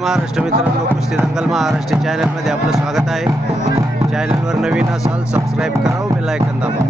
महाराष्ट्र मित्रांनो, कुस्ती दंगल महाराष्ट्र चॅनलमध्ये आपलं स्वागत आहे. चॅनलवर नवीन असाल सबस्क्राईब करा, बेल आयकॉन दाबा.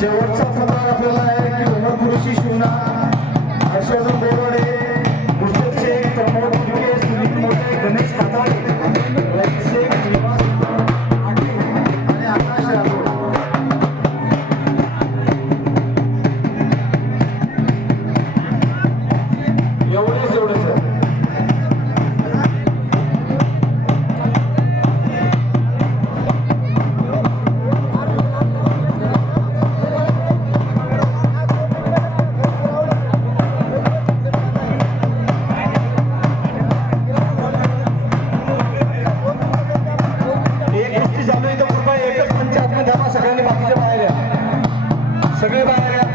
शेवटचा प्रकार आपल्याला आहे की उमरपुरीची शिवना, हर्षवर्धन बोराडे, मुर्शद शेख, प्रमोद मुंडके, सुनील मोठे, गणेश खाताडे, रहीम शेख, निवास आठे आणि आकाश राठोड. एवढेच सर. सगळ्यांनी बाकीचे बाहेर या, सगळे बाहेर या.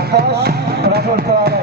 आकाश राठोडचा